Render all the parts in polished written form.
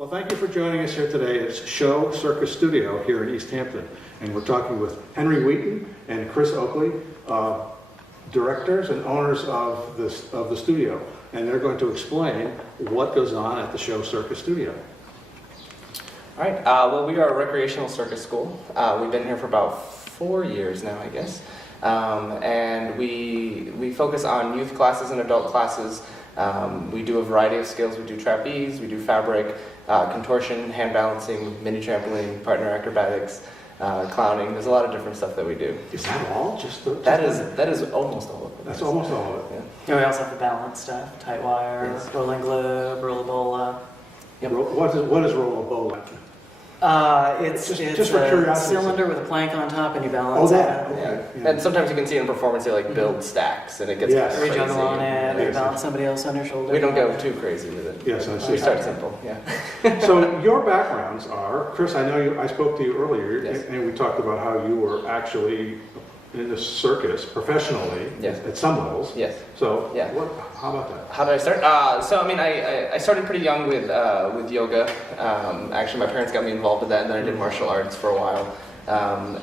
Well, thank you for joining us here today. It's Show Circus Studio here in Easthampton, and we're talking with Henry Wheaton and Chris Oakley, directors and owners of the studio, and they're going to explain what goes on at the Show Circus Studio. All right. Well, we are a recreational circus school. We've been here for about 4 years now, I guess, and we focus on youth classes and adult classes. We do a variety of skills. We do trapeze, we do fabric, contortion, hand balancing, mini trampoline, partner acrobatics, clowning. There's a lot of different stuff that we do. Is that all? That is almost all of it. That's almost all of it. Yeah. Yeah, we also have the balance stuff, tight wire, Yes. rolling globe, rollabola. Yep. What is rollabola? It's Just for a curiosity. cylinder with a plank on top and you balance Oh, it. that. Okay. Yeah. And sometimes you can see in performance they like build stacks and it gets Yes. Or you crazy. juggle on it, or you Yes. balance somebody else on your shoulder. We don't go too crazy with it. Yes, I see. We start simple. Yeah. So your backgrounds are, Chris, I know I spoke to you earlier, Yes. and we talked about how you were actually in the circus professionally Yes. at some levels. Yes. So Yeah. how about that? How did I start? So I mean, I started pretty young with yoga. Actually, my parents got me involved with that, and then I did martial arts for a while.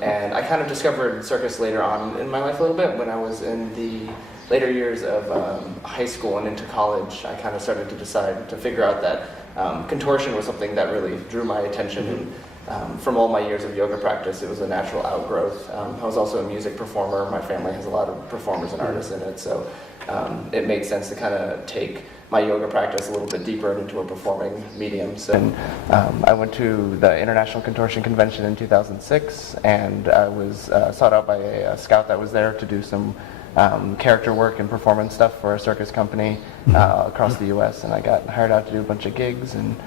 And I kind of discovered circus later on in my life a little bit. When I was in the later years of high school and into college, I kind of started to figure out that contortion was something that really drew my attention. And from all my years of yoga practice, it was a natural outgrowth. I was also a music performer. My family has a lot of performers and artists in it, so it made sense to kind of take my yoga practice a little bit deeper into a performing medium. So I went to the International Contortion Convention in 2006, and I was sought out by a scout that was there to do some character work and performance stuff for a circus company across the U.S., and I got hired out to do a bunch of gigs, and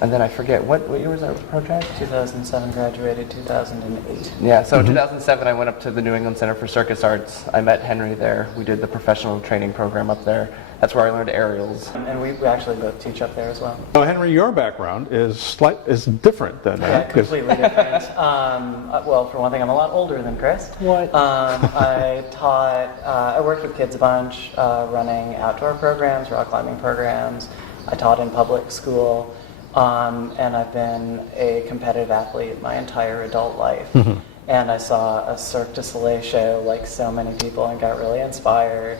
then I forget, what year was our project? 2007, graduated 2008. Yeah, so in 2007 I went up to the New England Center for Circus Arts. I met Henry there. We did the professional training program up there. That's where I learned aerials. And we actually both teach up there as well. So Henry, your background is different than Yeah, completely different. Well, for one thing, I'm a lot older than Chris. What? I worked with kids a bunch, running outdoor programs, rock climbing programs. I taught in public school, and I've been a competitive athlete my entire adult life. Mm-hmm. And I saw a Cirque du Soleil show like so many people and got really inspired.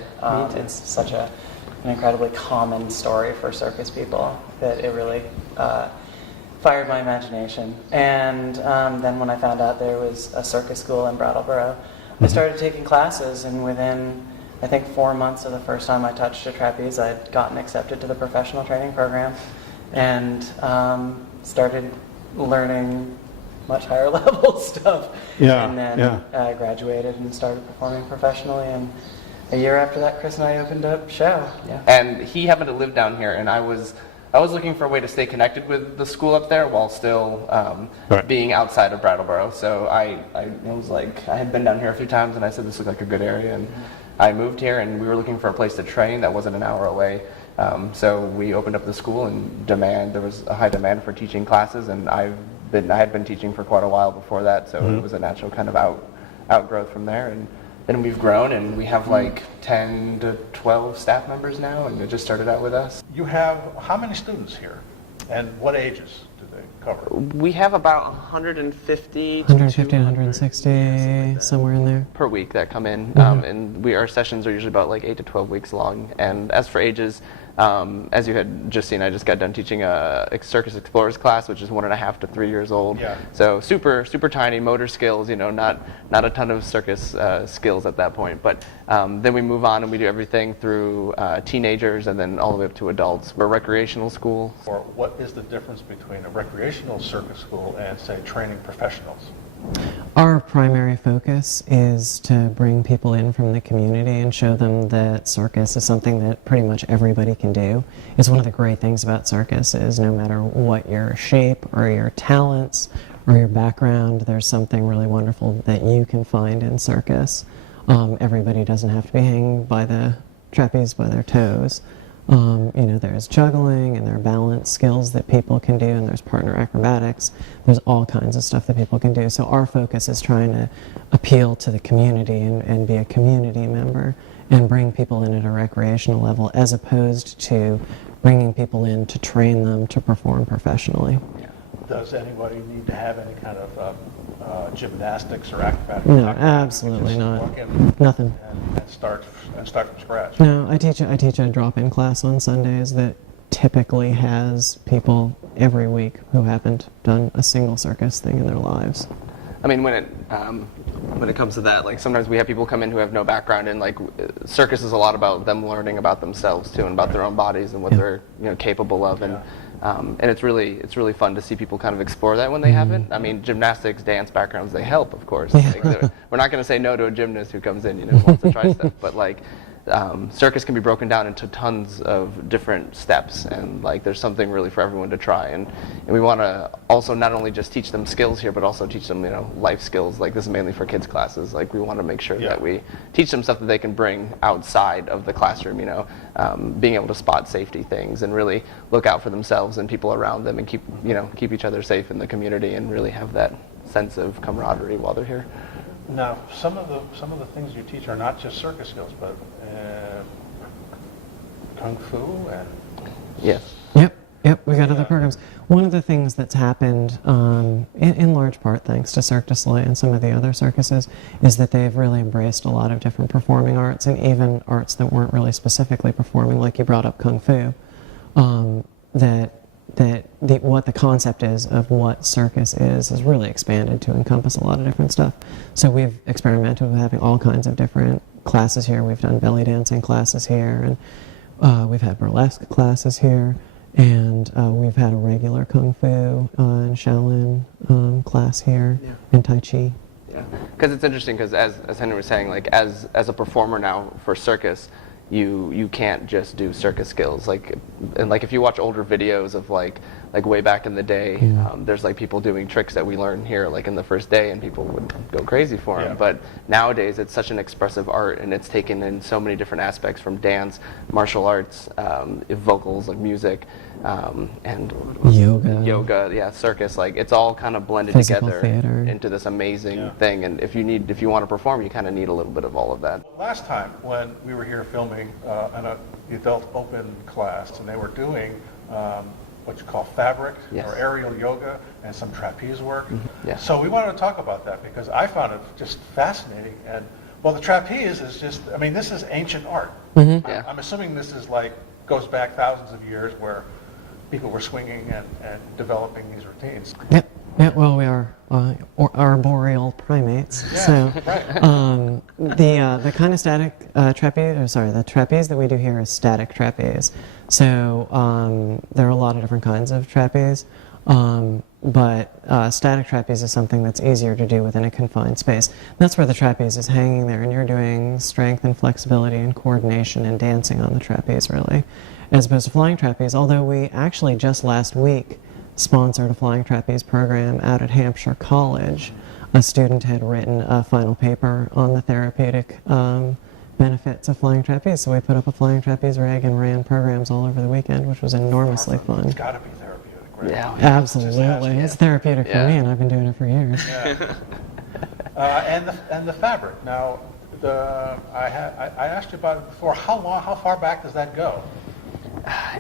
It's such an incredibly common story for circus people that it really fired my imagination. And then when I found out there was a circus school in Brattleboro, I started taking classes, and within I think 4 months of the first time I touched a trapeze, I'd gotten accepted to the professional training program and started learning much higher level stuff. Yeah, and then yeah. Graduated and started performing professionally. And a year after that, Chris and I opened up Show. Yeah. And he happened to live down here, and I was looking for a way to stay connected with the school up there while still Right. being outside of Brattleboro. So I was like, I had been down here a few times, and I said this looked like a good area, and I moved here, and we were looking for a place to train that wasn't an hour away. So we opened up the school, and there was a high demand for teaching classes, and I had been teaching for quite a while before that, so it was a natural kind of outgrowth from there. And then we've grown, and we have like 10 to 12 staff members now, and it just started out with us. You have how many students here, and what ages do they cover? We have about 150 to 150 to 160, somewhere in there. per week that come in, and our sessions are usually about like 8 to 12 weeks long. And as for ages, as you had just seen, I just got done teaching a Circus Explorers class, which is 1.5 to 3 years old. Yeah. So super tiny motor skills, not a ton of circus skills at that point. But then we move on and we do everything through teenagers and then all the way up to adults. We're a recreational school. Or what is the difference between a recreational circus school and, say, training professionals? Our primary focus is to bring people in from the community and show them that circus is something that pretty much everybody can do. It's one of the great things about circus is no matter what your shape or your talents or your background, there's something really wonderful that you can find in circus. Everybody doesn't have to be hanging by the trapeze by their toes. There's juggling and there are balance skills that people can do, and there's partner acrobatics. There's all kinds of stuff that people can do. So our focus is trying to appeal to the community and be a community member and bring people in at a recreational level, as opposed to bringing people in to train them to perform professionally. Does anybody need to have any kind of gymnastics or acrobatics? No, absolutely Just not. walk in Nothing. and start from scratch. No, I teach a drop-in class on Sundays that typically has people every week who haven't done a single circus thing in their lives. I mean, when it comes to that, like sometimes we have people come in who have no background, and like circus is a lot about them learning about themselves too, and about their own bodies and what they're capable of, and it's really fun to see people kind of explore that when they haven't. I mean, gymnastics, dance backgrounds, they help, of course. Like, we're not going to say no to a gymnast who comes in, wants to try stuff, but like. Circus can be broken down into tons of different steps, and like there's something really for everyone to try, and we want to also not only just teach them skills here, but also teach them life skills. Like this is mainly for kids classes. Like we want to make sure that we teach them stuff that they can bring outside of the classroom, being able to spot safety things and really look out for themselves and people around them, and keep each other safe in the community, and really have that sense of camaraderie while they're here. Now, some of the things you teach are not just circus skills, but kung fu and Yes. Yep, we got other programs. One of the things that's happened, in large part thanks to Cirque du Soleil and some of the other circuses, is that they've really embraced a lot of different performing arts, and even arts that weren't really specifically performing, like you brought up kung fu, what the concept is of what circus is really expanded to encompass a lot of different stuff. So we've experimented with having all kinds of different classes here. We've done belly dancing classes here, and we've had burlesque classes here, and we've had a regular kung fu and Shaolin class here, and Tai Chi. Yeah, because it's interesting, because as Henry was saying, like as a performer now for circus, you can't just do circus skills. Like if you watch older videos of like way back in the day, there's like people doing tricks that we learn here like in the first day, and people would go crazy for them. But nowadays it's such an expressive art, and it's taken in so many different aspects, from dance, martial arts, vocals, like music, and yoga, circus. Like it's all kind of blended Physical together theater into this amazing thing. And if you want to perform, you kind of need a little bit of all of that. Last time when we were here filming the adult open class, and they were doing what you call fabric or aerial yoga and some trapeze work. So we wanted to talk about that because I found it just fascinating. And well, the trapeze is just, I mean, this is ancient art. I'm assuming this is goes back thousands of years, where people were swinging and developing these routines. Yeah, well, we are arboreal primates. So the kind of static the trapeze that we do here is static trapeze. So there are a lot of different kinds of trapeze, but static trapeze is something that's easier to do within a confined space. That's where the trapeze is hanging there, and you're doing strength and flexibility and coordination and dancing on the trapeze, really, as opposed to flying trapeze, although we actually just last week sponsored a flying trapeze program out at Hampshire College. A student had written a final paper on the therapeutic benefits of flying trapeze, so we put up a flying trapeze rig and ran programs all over the weekend, which was enormously fun. It's got to be therapeutic, right? Yeah, absolutely. It's therapeutic for me, and I've been doing it for years. And the fabric. Now, I asked you about it before. How far back does that go?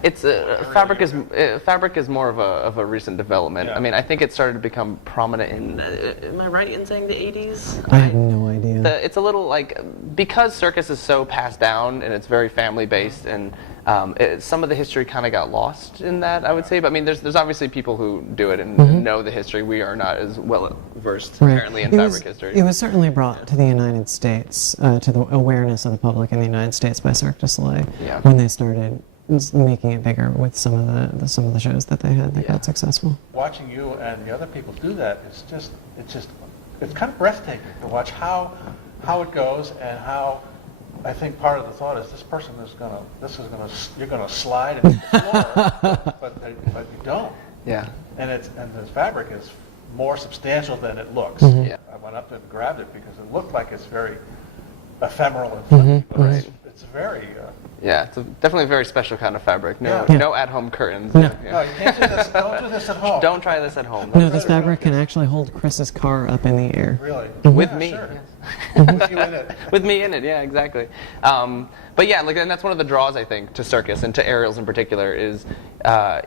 It's fabric is more of a recent development. I mean, I think it started to become prominent in. Am I right in saying the 80s? I have no idea. It's a little because circus is so passed down and it's very family based, and some of the history kind of got lost in that, I would say. But I mean, there's obviously people who do it and know the history. We are not as well versed apparently in fabric history. It was certainly brought to the United States, to the awareness of the public in the United States by Cirque du Soleil when they started making it bigger with some of the shows that they had that got successful. Watching you and the other people do that, it's kind of breathtaking to watch how it goes, and how I think part of the thought is you're gonna slide into the floor, but you don't. Yeah. And the fabric is more substantial than it looks. Yeah. I went up and grabbed it because it looked like it's very ephemeral and flimsy, but it's very. It's definitely a very special kind of fabric. No at-home curtains. No. No, you can't do this. Don't do this at home. Don't try this at home. No, this fabric can actually hold Chris's car up in the air. Really? With me. Sure. Yes. With you in it. With me in it, yeah, exactly. But yeah, like, and that's one of the draws, I think, to circus and to aerials in particular is,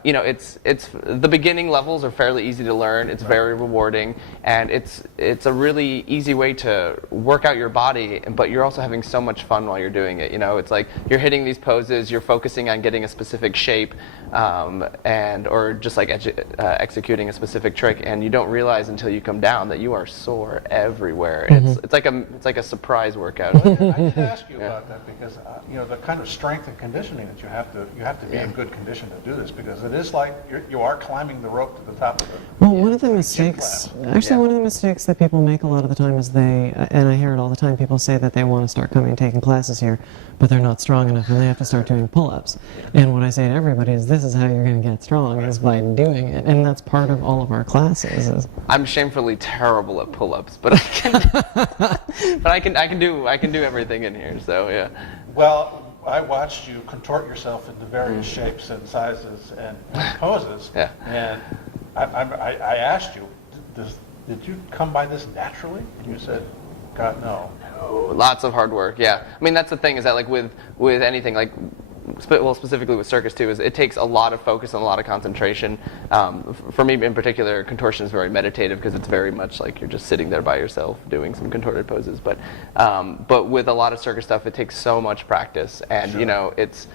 you know, it's the beginning levels are fairly easy to learn. It's very rewarding, and it's a really easy way to work out your body, but you're also having so much fun while you're doing it. You know, it's like you're hitting these poses, you're focusing on getting a specific shape, or just like executing a specific trick, and you don't realize until you come down that you are sore everywhere. It's like a surprise workout. I did ask you about that because you know, the kind of strength and conditioning that you have to be in good condition to do this, because it is like you are climbing the rope to the top of it. Well, one of the mistakes, one of the mistakes that people make a lot of the time is and I hear it all the time, people say that they want to start coming and taking classes here, but they're not strong enough and they have to start doing pull-ups. And what I say to everybody is, this is how you're going to get strong, is by doing it. And that's part of all of our classes. I'm shamefully terrible at pull-ups, but I can do everything in here. So yeah. Well, I watched you contort yourself into various shapes and sizes and poses, and I asked you, did you come by this naturally? And you said, God, no. Lots of hard work, yeah. I mean, that's the thing, is that like with anything, like, well, specifically with circus too, is it takes a lot of focus and a lot of concentration. For me in particular, contortion is very meditative because it's very much like you're just sitting there by yourself doing some contorted poses. But with a lot of circus stuff, it takes so much practice, and you know, it's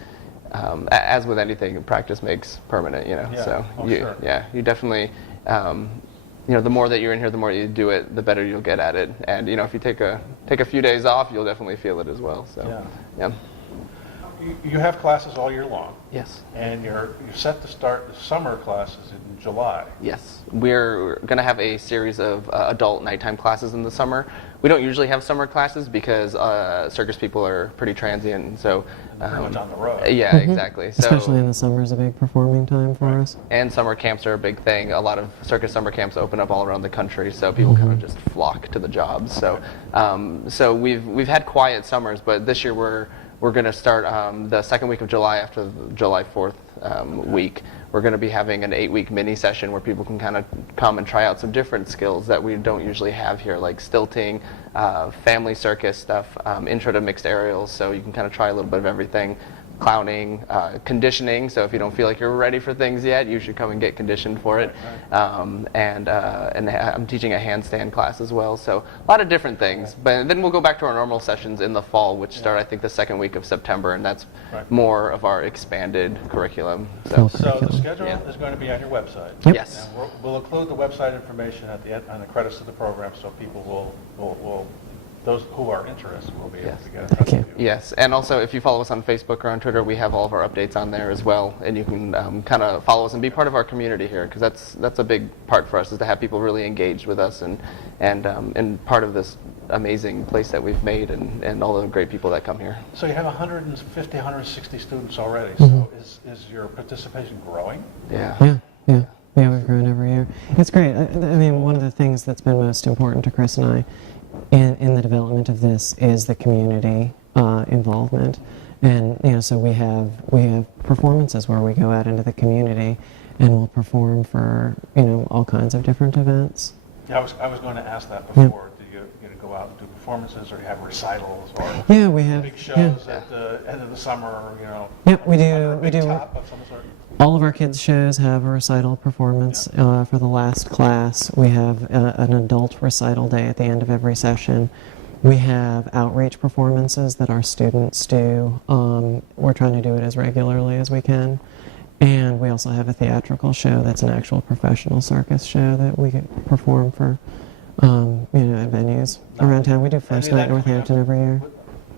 as with anything, practice makes permanent. You know, so you definitely. You know, the more that you're in here, the more you do it, the better you'll get at it. And you know, if you take a few days off, you'll definitely feel it as well. So yeah. You have classes all year long. Yes. And you're set to start the summer classes in July. Yes. We're going to have a series of adult nighttime classes in the summer. We don't usually have summer classes because circus people are pretty transient, so pretty much on the road. Yeah, exactly. So, especially in the summer is a big performing time for us. And summer camps are a big thing. A lot of circus summer camps open up all around the country, so people kind of just flock to the jobs. So, so we've had quiet summers, but this year we're going to start the second week of July after the July 4th week. We're going to be having an 8-week mini session where people can kind of come and try out some different skills that we don't usually have here, like stilting, family circus stuff, intro to mixed aerials, so you can kind of try a little bit of everything. Clowning, conditioning, so if you don't feel like you're ready for things yet, you should come and get conditioned for it. And I'm teaching a handstand class as well, so a lot of different things. But then we'll go back to our normal sessions in the fall, which start, I think, the second week of September, and that's more of our expanded curriculum. So the schedule is going to be on your website. Yep. Yes. And we'll include the website information at the end on the credits of the program, so people will those who are interested will be able to get in touch with you. Yes, and also if you follow us on Facebook or on Twitter, we have all of our updates on there as well, and you can kind of follow us and be part of our community here, because that's a big part for us, is to have people really engaged with us and part of this amazing place that we've made and all the great people that come here. So you have 150, 160 students already. So is your participation growing? Yeah, we've grown every year. It's great. I mean, one of the things that's been most important to Chris and I in the development of this is the community involvement, and you know, so we have performances where we go out into the community and we'll perform for, you know, all kinds of different events. Yeah, I was going to ask that before. Do you go out and do performances, or you have recitals, or we have big shows at the end of the summer, or, you know? Yep, we do. Top of some sort. All of our kids' shows have a recital performance. For the last class, we have an adult recital day at the end of every session. We have outreach performances that our students do. We're trying to do it as regularly as we can. And we also have a theatrical show that's an actual professional circus show that we perform for, you know, at venues around town. We do First Night Northampton every year.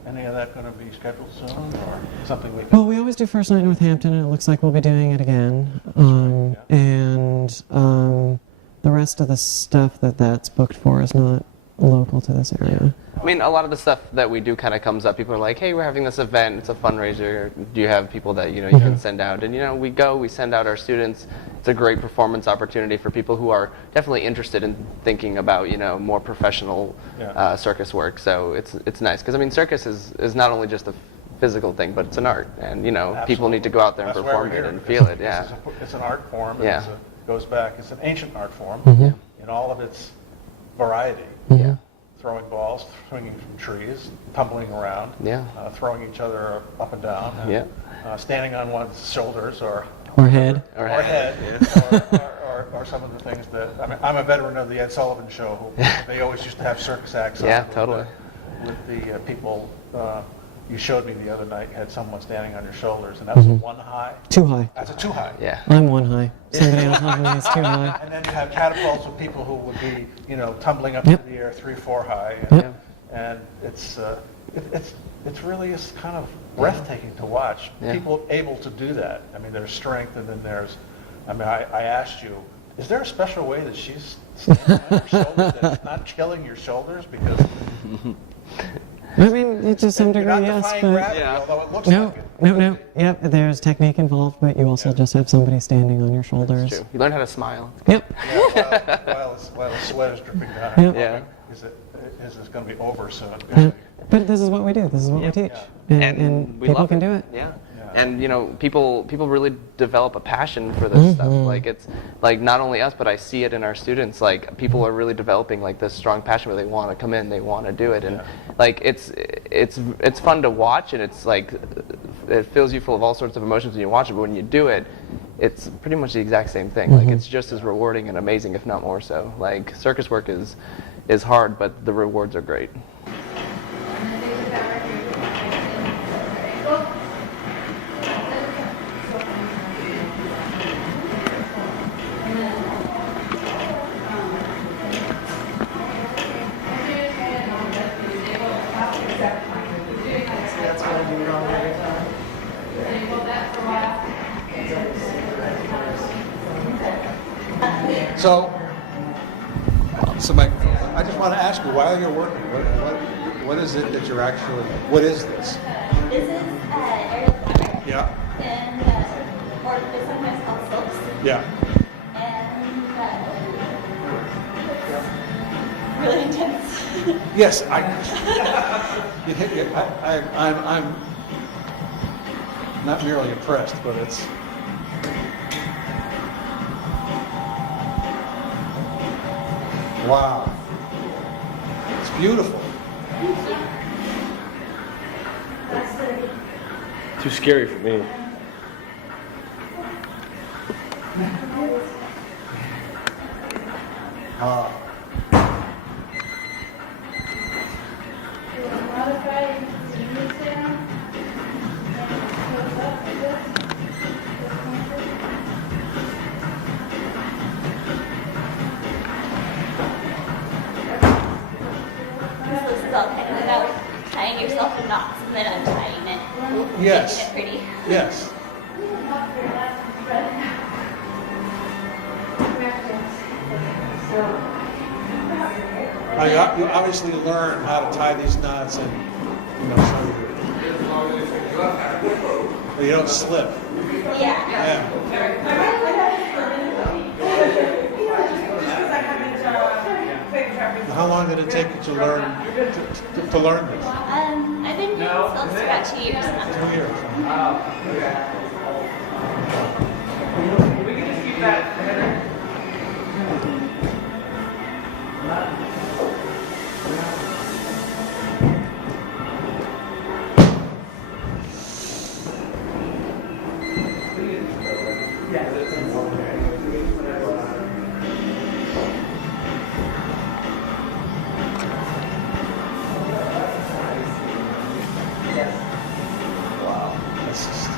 Any of that going to be scheduled soon, or something we can... Well, we always do First Night Northampton, and it looks like we'll be doing it again. And the rest of the stuff that's booked for is not local to this area. I mean, a lot of the stuff that we do kind of comes up. People are like, hey, we're having this event, it's a fundraiser. Do you have people that, you know, you can send out? And, you know, we send out our students. It's a great performance opportunity for people who are definitely interested in thinking about, you know, more professional circus work. So it's nice. Because, I mean, circus is not only just a physical thing, but it's an art. And, you know, people need to go out there and perform it and feel it. Yeah. It's an art form. And it goes back. It's an ancient art form in all of its variety. Yeah. throwing balls, swinging from trees, tumbling around, throwing each other up and down, and, standing on one's shoulders or head, or some of the things that, I mean, I'm a veteran of the Ed Sullivan Show. They always used to have circus acts on with the people. You showed me the other night, had someone standing on your shoulders, and that was a one high? Too high. That's a too high. Yeah. I'm one high. Somebody on top of me is too high. And then you have catapults with people who would be, tumbling up into the air 3-4 high. And it's really is kind of breathtaking to watch. People able to do that. I mean, there's strength, and then there's, I asked you, is there a special way that she's standing on your shoulders that's not killing your shoulders? Because I mean, to some degree, you're not yes, defying but gravity, although it looks like it. no. Yep, there's technique involved, but you also just have somebody standing on your shoulders. True. You learn how to smile. Yep. While the sweat is dripping down. Yeah. Is this going to be over soon? But this is what we do. This is what we teach, and we people love can do it. Yeah. And people really develop a passion for this stuff. Like it's like not only us, but I see it in our students. Like people are really developing like this strong passion where they want to come in, they want to do it, and like it's fun to watch, and it's like it fills you full of all sorts of emotions when you watch it. But when you do it, it's pretty much the exact same thing. Like it's just as rewarding and amazing, if not more so. Like circus work is hard, but the rewards are great. So microphone. I just want to ask you, while you're working, what is it that you're actually, what is this? This is aerial fabric. Yeah. And, or it's sometimes called silks. Yeah. And it's really intense. Yes, I'm not merely impressed, but it's. Wow. It's beautiful. Too scary for me. This is all kind of about tying yourself in knots and then untying it. Yes. Making it pretty. Yes. You obviously learn how to tie these knots, and so you don't slip. Yeah. How long did it take you to learn to learn this? I've been doing silks for about 2 years now. 2 years. We can just keep that. That's just.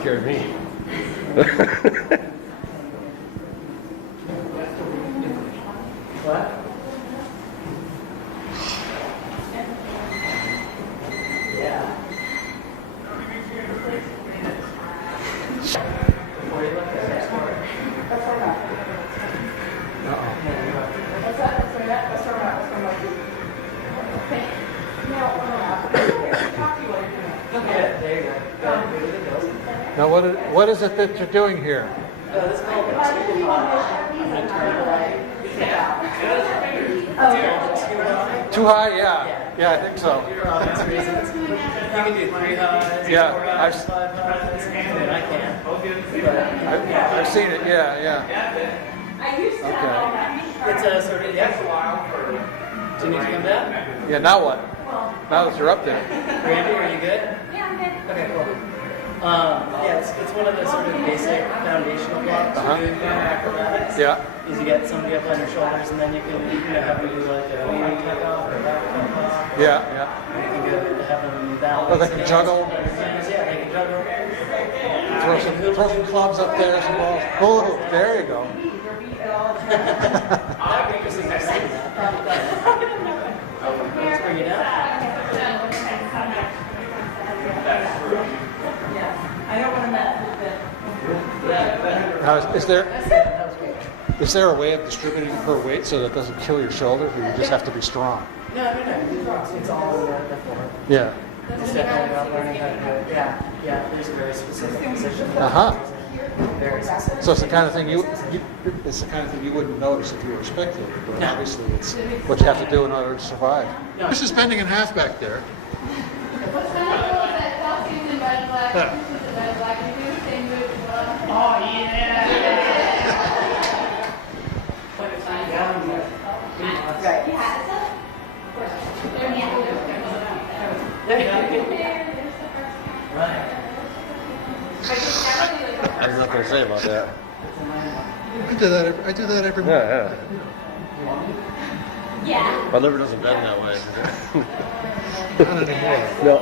Scared me. What? Now, what is it that you're doing here? This is called Too high? Yeah. Yeah, I think so. You can do 3 highs, Yeah, 4 highs, 5 highs. I mean, I can. I've seen it. Yeah. Okay. It's a sort of, yeah. Do you need to come down? Yeah, now what? Now that you're up there. Randy, are you good? Yeah, I'm good. Okay, cool. Yeah, it's one of the sort of basic foundational blocks for doing acrobatics. Yeah. Is you get somebody up on your shoulders, and then you can have them do like a leaning tuck off or a back tuck off. Yeah. You can go and have them balance. Oh, they can juggle. Yeah, they can juggle. Throw some clubs up there, some balls. Oh, there you go. That would be interesting to see. Let's bring it down. Now, is there a way of distributing her weight so that it doesn't kill your shoulders, or you just have to be strong? No. It's all in the form. Yeah. It's definitely about learning how to do it. Yeah. There's a very specific position. Very specific. So it's the kind of thing you wouldn't notice if you were a spectator, but obviously it's what you have to do in order to survive. This is bending in half back there. Oh, yeah. Right. I was not going to say about that. I do that every morning. Yeah. Yeah. My liver doesn't bend that way. Not anymore. No.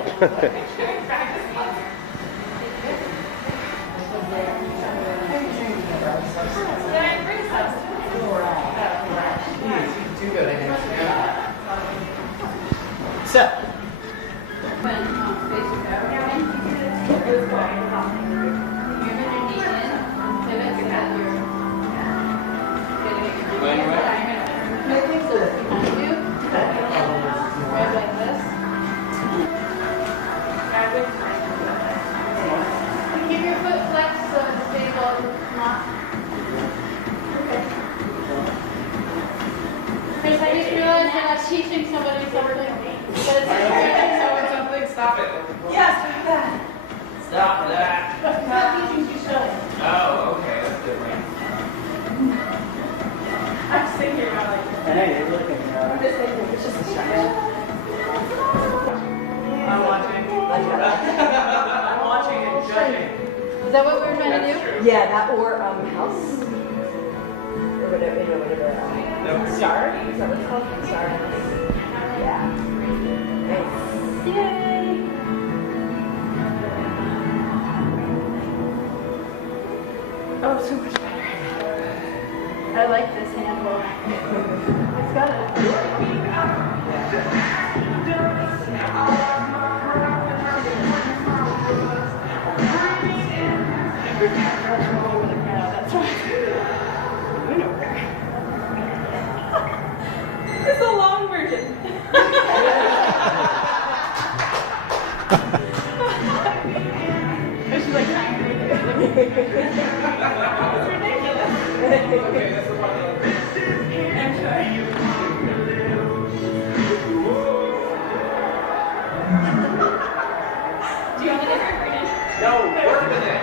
So, Keep your foot flexed so it's stable, not. Chris, I just realized that I'm teaching somebody something. But it's teaching someone something. Stop it. Yes, stop that. stop that. It's not teaching you showing. Oh, okay, that's different. I'm just sitting here going like. I know you're looking. I'm just thinking, it's just. I'm watching. I'm watching and judging. Is that what we were trying to do? Yeah, that or house. Or whatever, whatever. Star? Is that what it's called? Star. Yeah. Nice. Yay! Oh, so much better. I like this handle. It's got It's the long version. She's like trying to make it. It's ridiculous. I'm sorry. Do you want me to hurt it? No, work with it.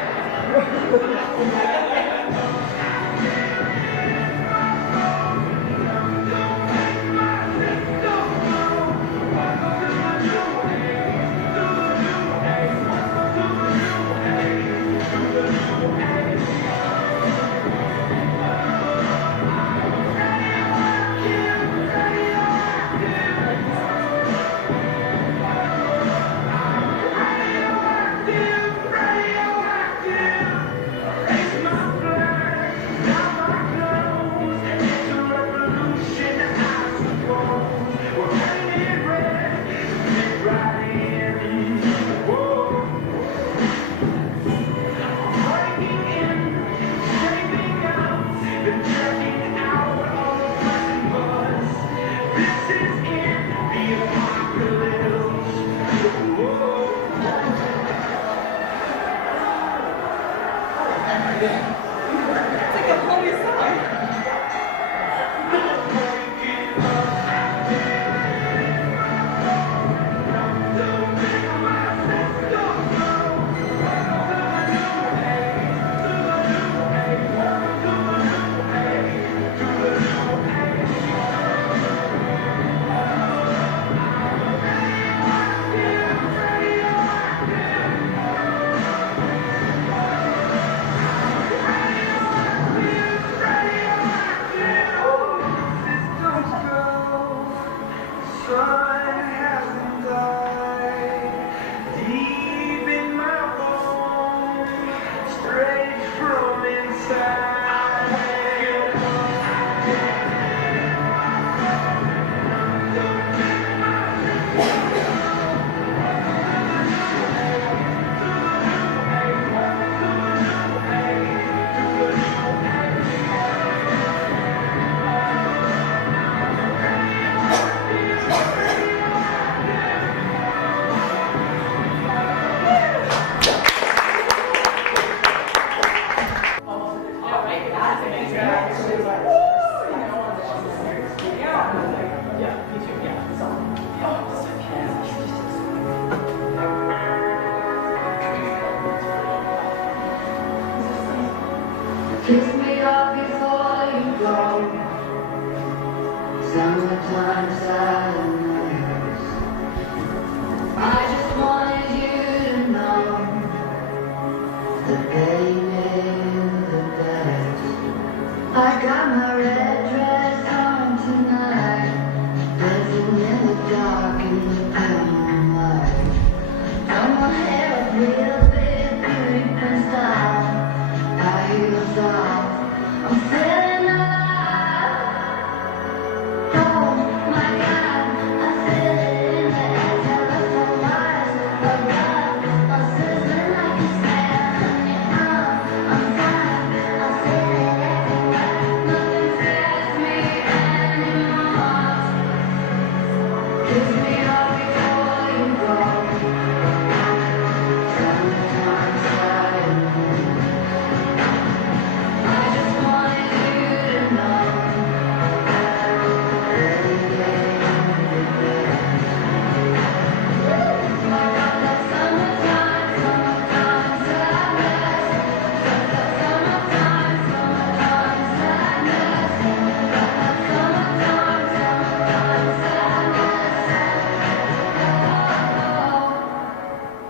like a holy song. Kiss me up before you go. Summertime sadness. I just wanted you to know that baby you're the best. I got my red dress on tonight, dancing in the dark in the pale moonlight. Done my hair up real big, beauty pin style. Heels off, I'm feeling alive. Oh my God, I feel it in the air. Telephone wires above, I'm sizzling like a snare. I'm fine, I feel it everywhere. Nothing scares me anymore. Kiss me up before you go. Summertime sadness.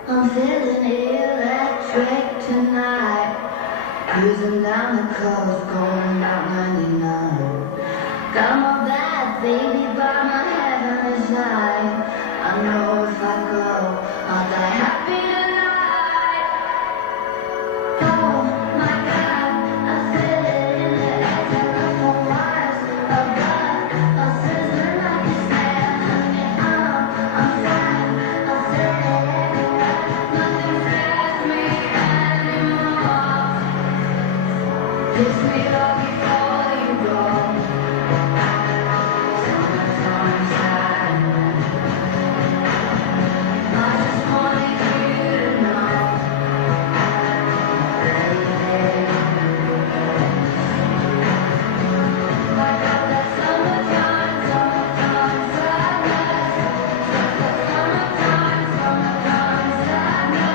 I'm feeling electric tonight, cruising down the coast, going out 99. Got my bad baby by my heavenly side. I know if I go, I'll die happy tonight. Oh my God, I feel it in the air. Telephone wires above, I'm sizzling like a snare. I'm fine, I feel it everywhere. Nothing scares me anymore. Kiss me up before you go. Summertime sadness. I just wanted you to know, baby. I got that summertime sadness. Summertime sadness.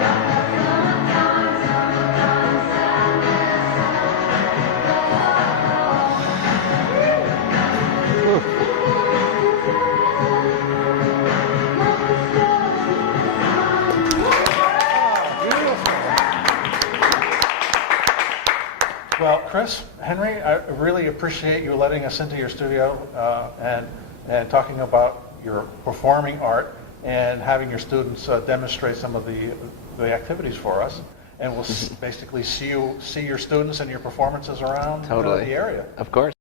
Got that summertime Well, Chris, Henry, I really appreciate you letting us into your studio and talking about your performing art and having your students demonstrate some of the activities for us. And we'll basically see your students and your performances around the area. Of course.